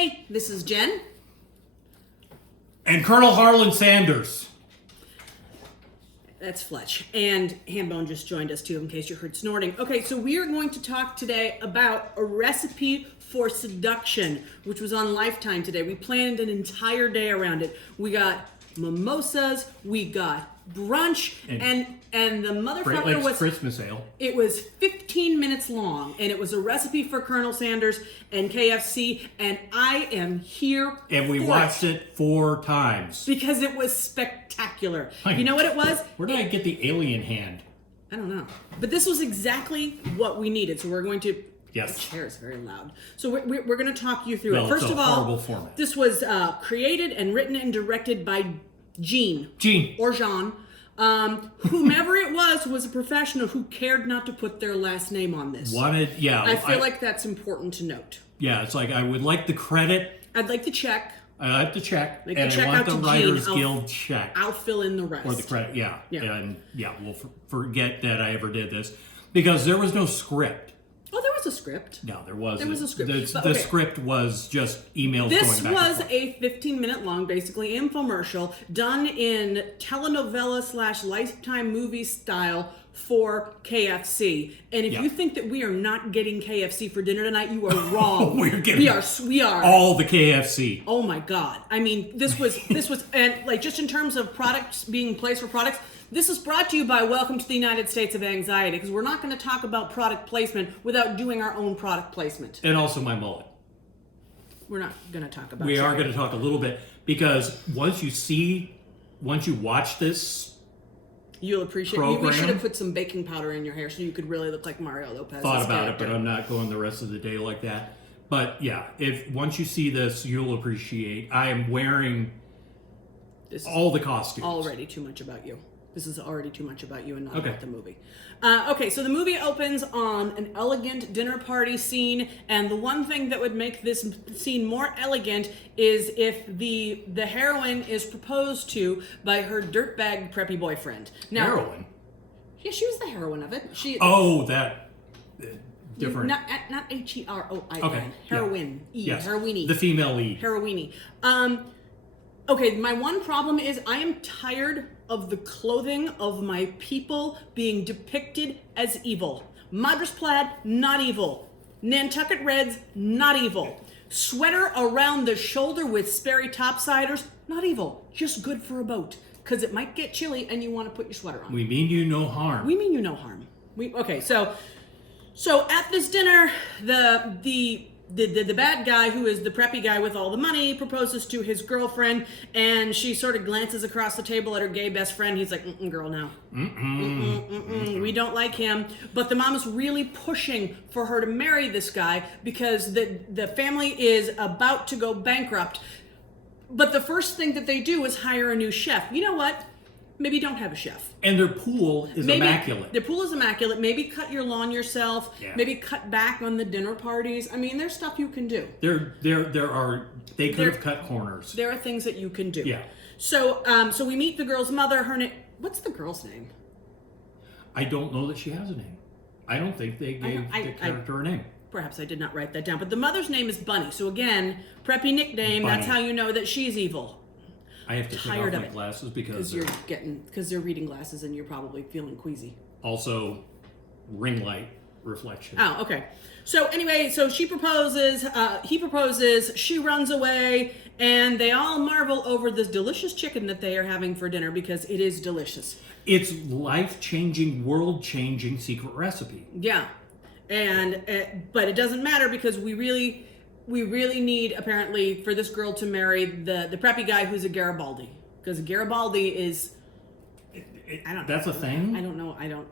Hey, this is Jen. And Colonel Harlan Sanders. That's Fletch. And Hambone just joined us too, in case you heard snorting. Okay, so we are going to talk today about a recipe for seduction, which was on Lifetime today. We planned an entire day around it. We got mimosas, we got brunch, and the motherfucker was Christmas ale. It was 15 minutes long, and it was a recipe for Colonel Sanders and KFC, and I am here And we watched it 4 times. because it was spectacular. You know what it was? Where did I get the alien hand? I don't know. But this was exactly what we needed, so we're going to... Yes. The chair is very loud. So we're going to talk you through it. Well, First it's a of all, horrible format. This was created and written and directed by Jean. Or Jean. Whomever it was a professional who cared not to put their last name on this. I feel like that's important to note. Yeah, it's like I would like the credit. I'd like to check. I like the check. Like and the check I want out the to Writers Jean. Guild check. I'll fill in the rest. Or the credit, yeah. Yeah. And we'll forget that I ever did this. Because there was no script. Oh, there was a script. No, there wasn't. There was a script. The script was just emails This going back was and forth. a 15-minute long, basically, infomercial done in telenovela / Lifetime movie style for KFC. And if you think that we are not getting KFC for dinner tonight, you are wrong. We're getting we are all the KFC. Oh my God. I mean, this was, and like just in terms of products being placed for products, this is brought to you by Welcome to the United States of Anxiety, because we're not going to talk about product placement without doing our own product placement. And also my mullet. We're not going to talk about We are going to talk a little bit, because once you watch this you'll appreciate program, we should have put some baking powder in your hair so you could really look like Mario Lopez. Thought about it, but I'm not going the rest of the day like that. But yeah, once you see this, you'll appreciate. I am wearing all the costumes. Already too much about you. This is already too much about you and not Okay. about the movie. Okay, so the movie opens on an elegant dinner party scene, and the one thing that would make this scene more elegant is if the heroine is proposed to by her dirtbag preppy boyfriend. Now, Heroine? Yeah, she was the heroine of it. Different. Not Heroin. Okay, Heroine. Yes. Heroine. The female lead. Heroine. Okay, my one problem is I am tired of the clothing of my people being depicted as evil. Madras plaid, not evil. Nantucket Reds, not evil. Sweater around the shoulder with Sperry topsiders, not evil. Just good for a boat. Because it might get chilly and you want to put your sweater on. We mean you no harm. We mean you no harm. So at this dinner, the bad guy, who is the preppy guy with all the money, proposes to his girlfriend, and she sort of glances across the table at her gay best friend. He's like, girl, no. We don't like him. But the mom is really pushing for her to marry this guy because the family is about to go bankrupt. But the first thing that they do is hire a new chef. You know what? Maybe don't have a chef. And their pool is immaculate. Their pool is immaculate. Maybe cut your lawn yourself. Yeah. Maybe cut back on the dinner parties. I mean, there's stuff you can do. They could have cut corners. There are things that you can do. Yeah. So we meet the girl's mother. Her name. What's the girl's name? I don't know that she has a name. I don't think they gave the character a name. Perhaps I did not write that down. But the mother's name is Bunny. So again, preppy nickname. Bunny. That's how you know that she's evil. I have to take off my glasses because they're reading glasses and you're probably feeling queasy. Also, ring light reflection. Oh, okay. So anyway, she proposes, he proposes, she runs away, and they all marvel over this delicious chicken that they are having for dinner because it is delicious. It's life-changing, world-changing secret recipe. Yeah, but it doesn't matter because we really need, apparently, for this girl to marry the preppy guy who's a Garibaldi. Because Garibaldi is... I don't know. That's a thing? I don't know.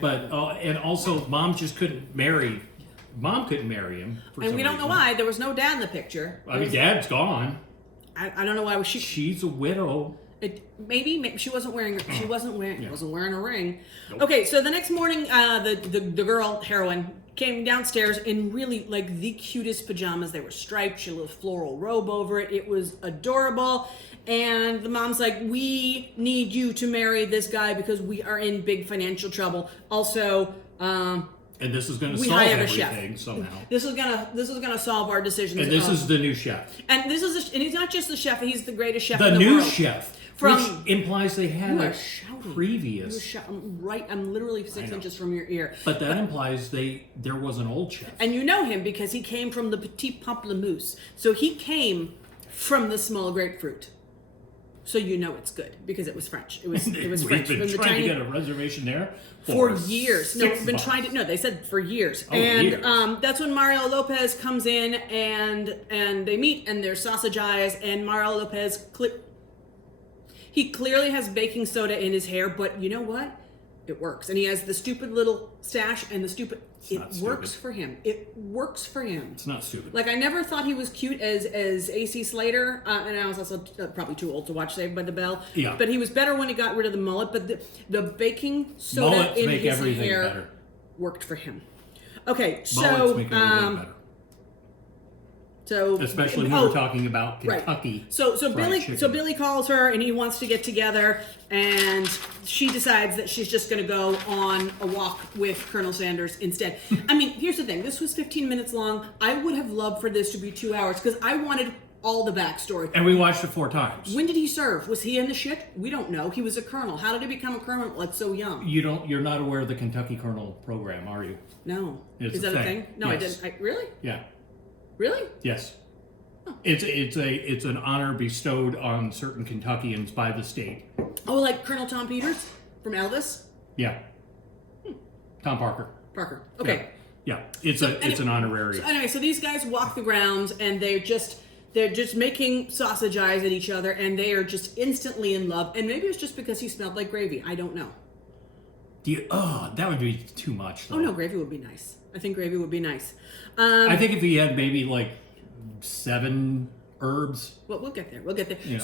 But, and also, Mom couldn't marry him for some reason. And we don't know why. There was no dad in the picture. I mean, Dad's gone. I don't know why. She's a widow. Maybe she wasn't wearing wasn't wearing a ring. Nope. Okay, so the next morning, the girl heroine came downstairs in really like the cutest pajamas. They were striped. She had a little floral robe over it. It was adorable. And the mom's like, we need you to marry this guy because we are in big financial trouble. Also, and And this is going to We solve hired a chef. everything somehow. This is gonna solve our decisions. And this is the new chef. and and he's not just the chef; he's the greatest chef The in the new world. chef, From- which implies they had You are a shouting. previous. I'm literally 6 know. inches from your ear. But that implies there was an old chef. And you know him because he came from the Petit Pamplemousse. So he came from the small grapefruit. So you know it's good because it was French. It was We've French. been From the trying to tiny, get a reservation there for years. No, 6 we've been months. trying to. No, they said for years. Oh, and years. That's when Mario Lopez comes in and they meet and they're sausage eyes and Mario Lopez he clearly has baking soda in his hair, but you know what? It works. And he has the stupid little stash and it not works stupid. for him. It works for him. It's not stupid. Like I never thought he was cute as AC Slater, and I was also probably too old to watch Saved by the Bell. Yeah. But he was better when he got rid of the mullet. But the baking soda Mullets in make his everything hair better. worked for him. Okay, Mullets so make everything better. so Especially when we're talking about Kentucky. Right. So fried chicken. Billy calls her and he wants to get together, and she decides that she's just going to go on a walk with Colonel Sanders instead. I mean, here's the thing: this was 15 minutes long. I would have loved for this to be 2 hours because I wanted all the backstory. And we watched it 4 times. When did he serve? Was he in the shit? We don't know. He was a colonel. How did he become a colonel like so young? You're not aware of the Kentucky Colonel program, are you? No. It's Is a that a thing. thing? No, Yes. I didn't. Really? Yeah. Really? Yes. It's an honor bestowed on certain Kentuckians by the state. Oh, like Colonel Tom Peters from Elvis? Yeah. Tom Parker. Parker. Okay. Yeah. It's an honorary. So anyway, so these guys walk the grounds and they're just making sausage eyes at each other and they are just instantly in love. And maybe it's just because he smelled like gravy. I don't know. That would be too much. Though. Oh no, gravy would be nice. I think gravy would be nice. I think if he had maybe like 7 herbs. Well, we'll get there. We'll get there. Yeah.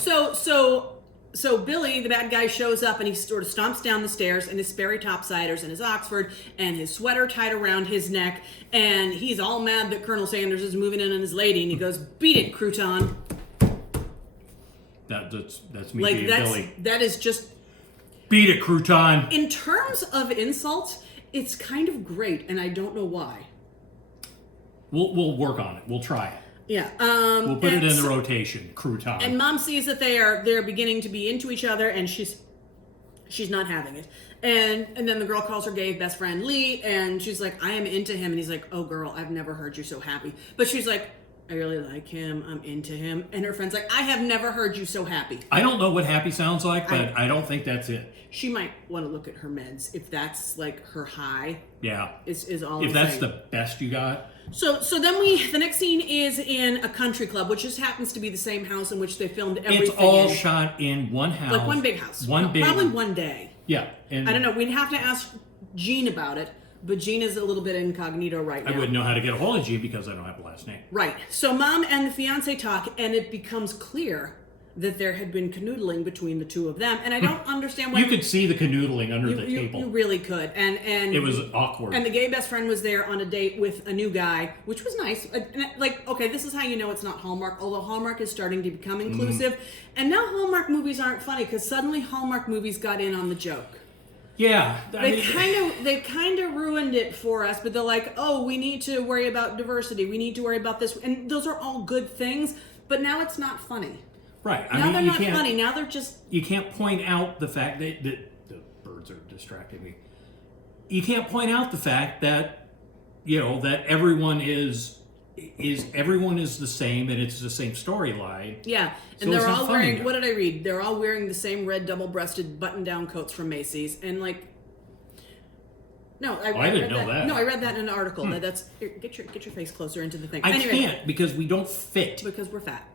So Billy, the bad guy, shows up and he sort of stomps down the stairs in his Sperry topsiders and his Oxford and his sweater tied around his neck, and he's all mad that Colonel Sanders is moving in on his lady, and he goes, "Beat it, crouton!" That's me Like being that's Billy. that is just. Beat it, crouton. In terms of insults, it's kind of great, and I don't know why. We'll work on it. We'll try it. Yeah. We'll put it in the rotation, crouton. And Mom sees that they're beginning to be into each other, and she's not having it. And then the girl calls her gay best friend Lee, and she's like, "I am into him," and he's like, "Oh girl, I've never heard you so happy." But she's like, "I really like him. I'm into him." And her friend's like, "I have never heard you so happy." I don't know what happy sounds like, but I don't think that's it. She might want to look at her meds if that's like her high. Yeah. Is all. If I'm that's saying. the best you got. So then the next scene is in a country club, which just happens to be the same house in which they filmed everything. It's all in. shot in one house. Like one big house. Big. Probably one day. Yeah. And I don't know. We'd have to ask Jean about it, but Jean is a little bit incognito right now. I wouldn't know how to get a hold of Gene because I don't have a last name. Right. So Mom and the fiance talk, and it becomes clear that there had been canoodling between the two of them, and I don't understand why. You could see the canoodling under the table. You really could, and It was awkward. And the gay best friend was there on a date with a new guy, which was nice. Like, okay, this is how you know it's not Hallmark, although Hallmark is starting to become inclusive. And now Hallmark movies aren't funny because suddenly Hallmark movies got in on the joke. Yeah. They kind of ruined it for us, but they're like, "Oh, we need to worry about diversity. We need to worry about this." And those are all good things, but now it's not funny. Right. Now they're not funny. Now they're just... You can't point out the fact that the birds are distracting me. You can't point out the fact that that everyone is the same and it's the same storyline. Yeah, So and it's they're not all funny wearing... now. What did I read? They're all wearing the same red double-breasted button-down coats from Macy's, and like... No, I didn't read know that. No, I read that in an article. That's here, get your face closer into the thing. I Anyway, can't because we don't fit. because we're fat.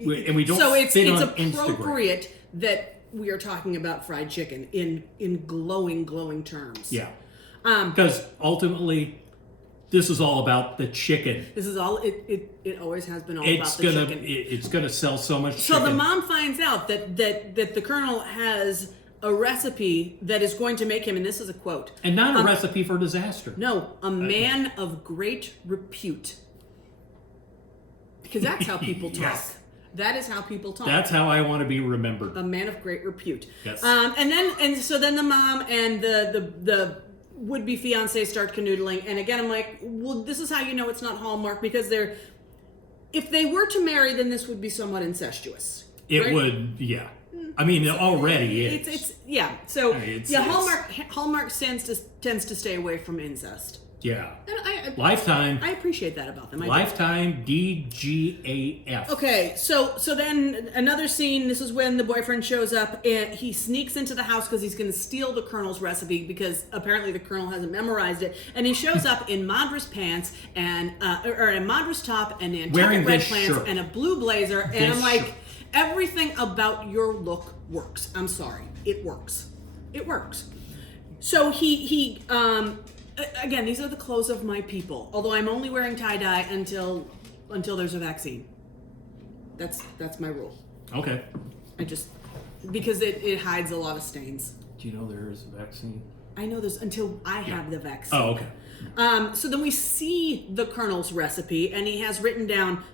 And we don't so it's fit it's on Instagram. appropriate that we are talking about fried chicken in glowing terms. Yeah. Because ultimately, this is all about the chicken. This is all it always has been all about the chicken. It's gonna sell so much So chicken. the mom finds out that the colonel has a recipe that is going to make him, and this is a quote, and not a recipe for disaster. no, a man of great repute. Because that's how people talk. Yes. That is how people talk. That's how I want to be remembered. A man of great repute. Yes. And so then the mom and the would-be fiancé start canoodling. And again, I'm like, well, this is how you know it's not Hallmark, because if they were to marry, then this would be somewhat incestuous. It right? would, yeah. I mean, it already is. It's yeah. So It's- Hallmark tends to stay away from incest. Yeah. And Lifetime. I appreciate that about them. I do. Lifetime DGAF. Okay, so then another scene. This is when the boyfriend shows up and he sneaks into the house because he's going to steal the Colonel's recipe, because apparently the Colonel hasn't memorized it. And he shows up in Madras pants and or a Madras top and Wearing Nantucket red this pants shirt. and a blue blazer. And This I'm like, shirt. everything about your look works. I'm sorry, it works. It works. So he again, these are the clothes of my people. Although I'm only wearing tie-dye until there's a vaccine. That's my rule. Okay. Because it hides a lot of stains. Do you know there is a vaccine? I know there's until I have the vaccine. Oh, okay. So then we see the Colonel's recipe, and he has written down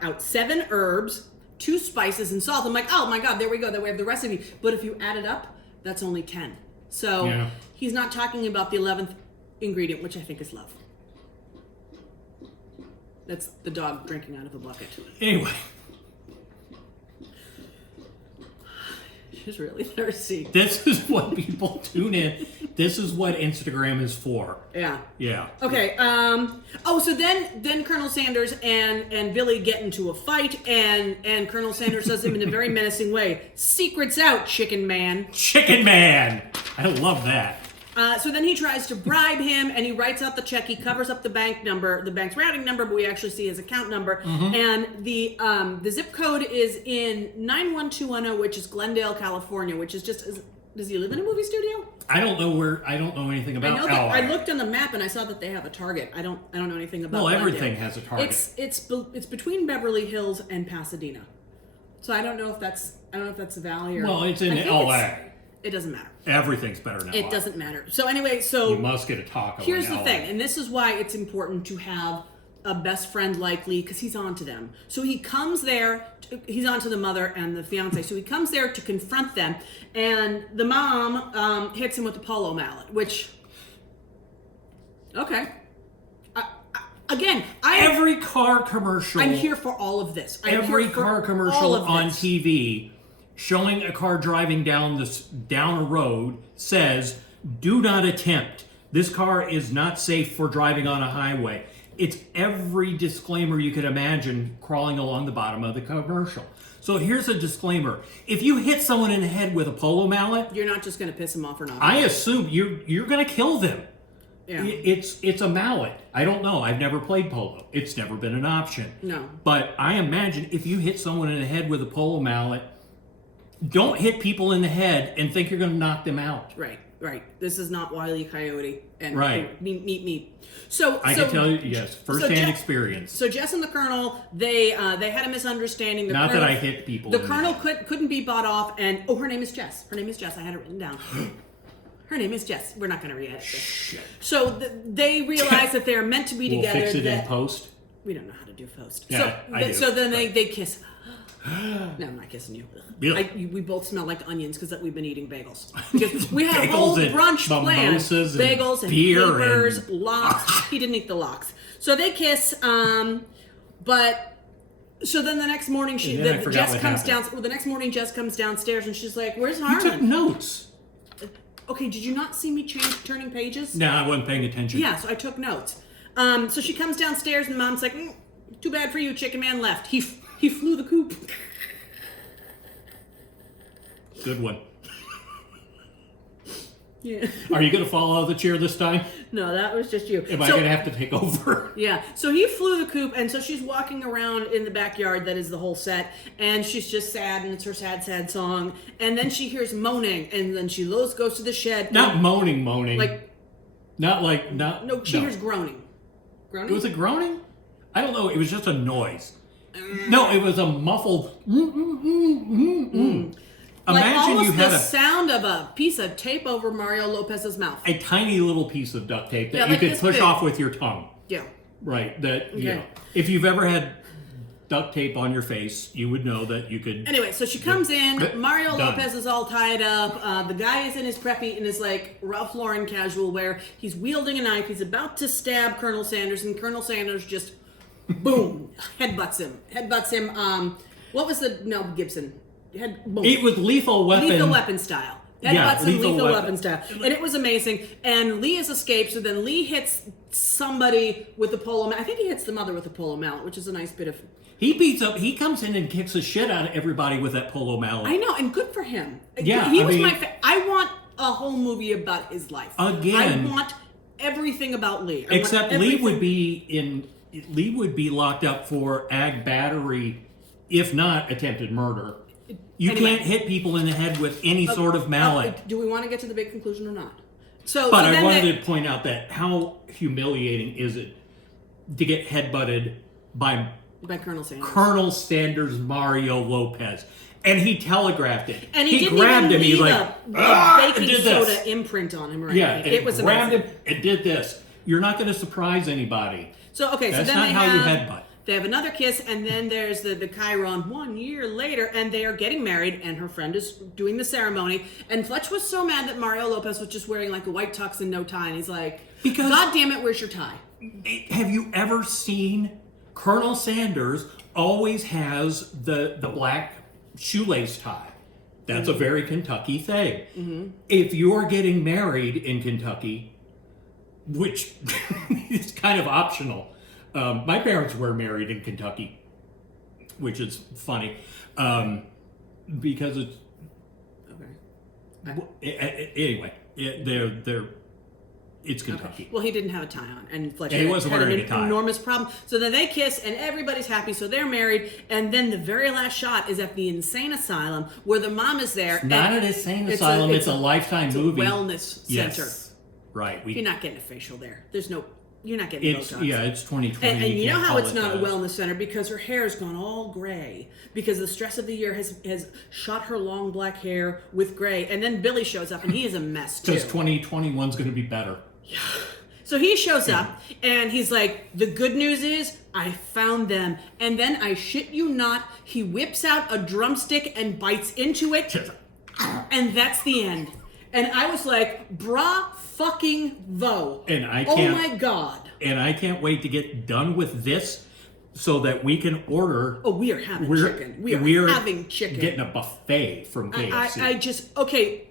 out 7 herbs, 2 spices, and salt. I'm like, oh my god, there we go. Then we have the recipe. But if you add it up, that's only 10. So Yeah. he's not talking about the 11th ingredient, which I think is love. That's the dog drinking out of a bucket. Anyway. She's really thirsty. This is what people tune in. This is what Instagram is for. Yeah. Yeah. Okay. So then Colonel Sanders and Billy get into a fight, and Colonel Sanders says to him in a very menacing way, "Secrets out, chicken man." Chicken Man! I love that. So then he tries to bribe him, and he writes out the check. He covers up the bank number, the bank's routing number, but we actually see his account number. And the zip code is in 91210, which is Glendale, California, which is just. Does he live in a movie studio? I don't know anything about I know LA. I looked on the map and I saw that they have a Target. I don't know anything about. Well, Glendale. everything has a Target. It's between Beverly Hills and Pasadena, so I don't know if that's the valley or. Well, it's in I think LA. It doesn't matter. Everything's better now. It doesn't matter. So anyway, You must get a taco. here's in the LA. thing, and this is why it's important to have a best friend like Lee, because he's on to them. So he comes there, he's on to the mother and the fiance, so he comes there to confront them, and the mom hits him with the polo mallet, which, okay. Again, Every car commercial. I'm here for all of this. Every car commercial on TV showing a car driving down a road says, "Do not attempt. This car is not safe for driving on a highway." It's every disclaimer you could imagine crawling along the bottom of the commercial. So here's a disclaimer: if you hit someone in the head with a polo mallet, You're not just going to piss them off or not. I assume you're going to kill them. Yeah. It's a mallet. I don't know. I've never played polo. It's never been an option. No. But I imagine if you hit someone in the head with a polo mallet, don't hit people in the head and think you're going to knock them out. Right. This is not Wile E. Coyote and Right. meet. So I can tell you, yes, firsthand experience. So Jess and the Colonel, they had a misunderstanding. Not that I hit people. The Colonel couldn't be bought off, and her name is Jess. I had it written down. Her name is Jess. We're not going to re-edit this. Shit. So they realize that they're meant to be We'll together. fix it in post. We don't know how to do post. Yeah, I do. So then they kiss. No, I'm not kissing you. Really? We both smell like onions because we've been eating bagels. Because we had a whole Bagels and brunch planned. mimosas and Bagels and beer papers, and- lox. He didn't eat the lox. So they kiss. But so then the next morning And then I forgot Jess what comes happened. down. Well, the next morning Jess comes downstairs and she's like, "Where's You took Harlan?" notes. Okay, did you not see me turning pages? No, I wasn't paying attention. Yeah, so I took notes. So she comes downstairs and Mom's like, "Too bad for you, Chicken Man left. He flew the coop." Good one. Yeah. Are you going to fall out of the chair this time? No, that was just you. Am I going to have to take over? Yeah. So he flew the coop, and so she's walking around in the backyard. That is the whole set, and she's just sad, and it's her sad song. And then she hears moaning, and then she goes to the shed. Not moaning. Like. No, she hears groaning. Groaning? Was it groaning? I don't know. It was just a noise. No, it was a muffled. Like Imagine almost you had the sound of a piece of tape over Mario Lopez's mouth. a tiny little piece of duct tape that Yeah, you like could this push big. off with your tongue. Yeah. Right. That you Okay. know, if you've ever had duct tape on your face, you would know that you could. Anyway, so she comes in. Mario Done. Lopez is all tied up. The guy is in his preppy in his like Ralph Lauren casual wear. He's wielding a knife. He's about to stab Colonel Sanders, and Colonel Sanders just boom headbutts him. What was the Mel Gibson? Boom. It was Lethal Weapon. Lethal Weapon style. Headbutts him Lethal Lethal Weapon. Weapon style, and it was amazing. And Lee has escaped. So then Lee hits somebody with a polo mallet. I think he hits the mother with a polo mallet, which is a nice bit of. He comes in and kicks the shit out of everybody with that polo mallet. I know, and good for him. Yeah, he I was mean- I want a whole movie about his life. Again. I want everything about Lee. Except Lee would be locked up for ag battery, if not attempted murder. You Anyway. can't hit people in the head with any sort of mallet. Do we want to get to the big conclusion or not? So, But so I then wanted to point out that how humiliating is it to get headbutted by Colonel Sanders. Colonel Sanders Mario Lopez. And he telegraphed it. And he didn't grabbed even him. He's leave like, a and baking did soda this. imprint on him or Yeah, anything. and It was grabbed amazing. him and did this. You're not going to surprise anybody. So okay, That's so then not they how have you headbutt. They have another kiss, and then there's the Chiron 1 year later, and they are getting married, and her friend is doing the ceremony. And Fletch was so mad that Mario Lopez was just wearing like a white tux and no tie, and he's like, Because- God damn it, where's your tie? Have you ever seen Colonel Sanders always has the black shoelace tie? That's a very Kentucky thing. Mm-hmm. If you're getting married in Kentucky, which is kind of optional. My parents were married in Kentucky, which is funny because it's anyway. It's Kentucky. Okay. Well, he didn't have a tie on, and Fletch Yeah, he wasn't had wearing an a tie. enormous problem. So then they kiss, and everybody's happy. So they're married, and then the very last shot is at the insane asylum where the mom is there. Not and an insane asylum. It's a Lifetime movie. Wellness Yes. center. Right. You're not getting a facial there. You're not getting It's Botox. It's 2020. And you know can't how call it's it not a that. wellness center because her hair has gone all gray because the stress of the year has shot her long black hair with gray. And then Billy shows up and he is a mess too. Because 2021's going to be better. So he shows up and he's like, the good news is I found them. And then I shit you not, he whips out a drumstick and bites into it. And that's the end. And I was like, bra fucking vo. And I Oh can't- my God. And I can't wait to get done with this so that we can order. Oh, we are having chicken. We are having chicken. Getting a buffet from KFC. I just, okay.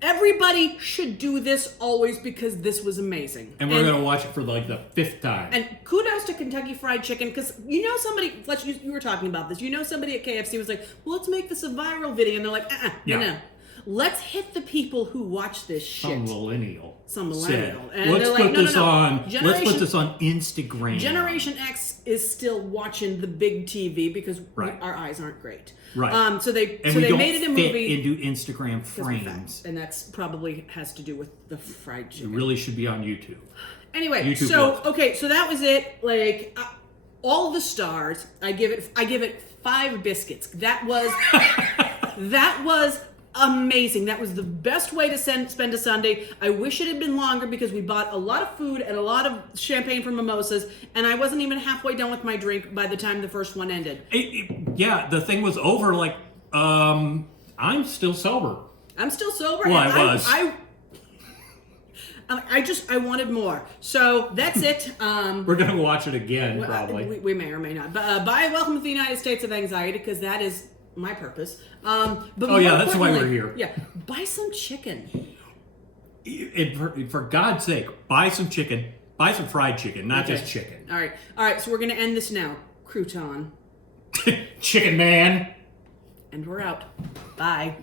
Everybody should do this always because this was amazing. and we're going to watch it for like the 5th time. And kudos to Kentucky Fried Chicken because somebody, Fletch, you were talking about this. Somebody at KFC was like, well, let's make this a viral video. And they're like, no. Let's hit the people who watch this shit. Some millennial. Said, And let's put this on. Let's put this on Instagram. Generation X is still watching the big TV because our eyes aren't great. Right. So they And we don't made it a fit movie into Instagram because we're frames. fat. And that's probably has to do with the fried It chicken. really should be on YouTube. Anyway, YouTube so works. okay, so that was it. Like all the stars, I give it 5 biscuits. That was amazing. That was the best way to spend a Sunday. I wish it had been longer because we bought a lot of food and a lot of champagne for mimosas, and I wasn't even halfway done with my drink by the time the first one ended. The thing was over. Like, I'm still sober. I'm still sober. Well, and I was. I wanted more. So that's it. We're gonna watch it again, probably. We may or may not. But buy Welcome to the United States of Anxiety because that is my purpose. But more that's why we're importantly- here. Yeah, buy some chicken. For God's sake, buy some chicken. Buy some fried chicken, not just chicken. All right. So we're gonna end this now. Crouton, Chicken man. and we're out. Bye.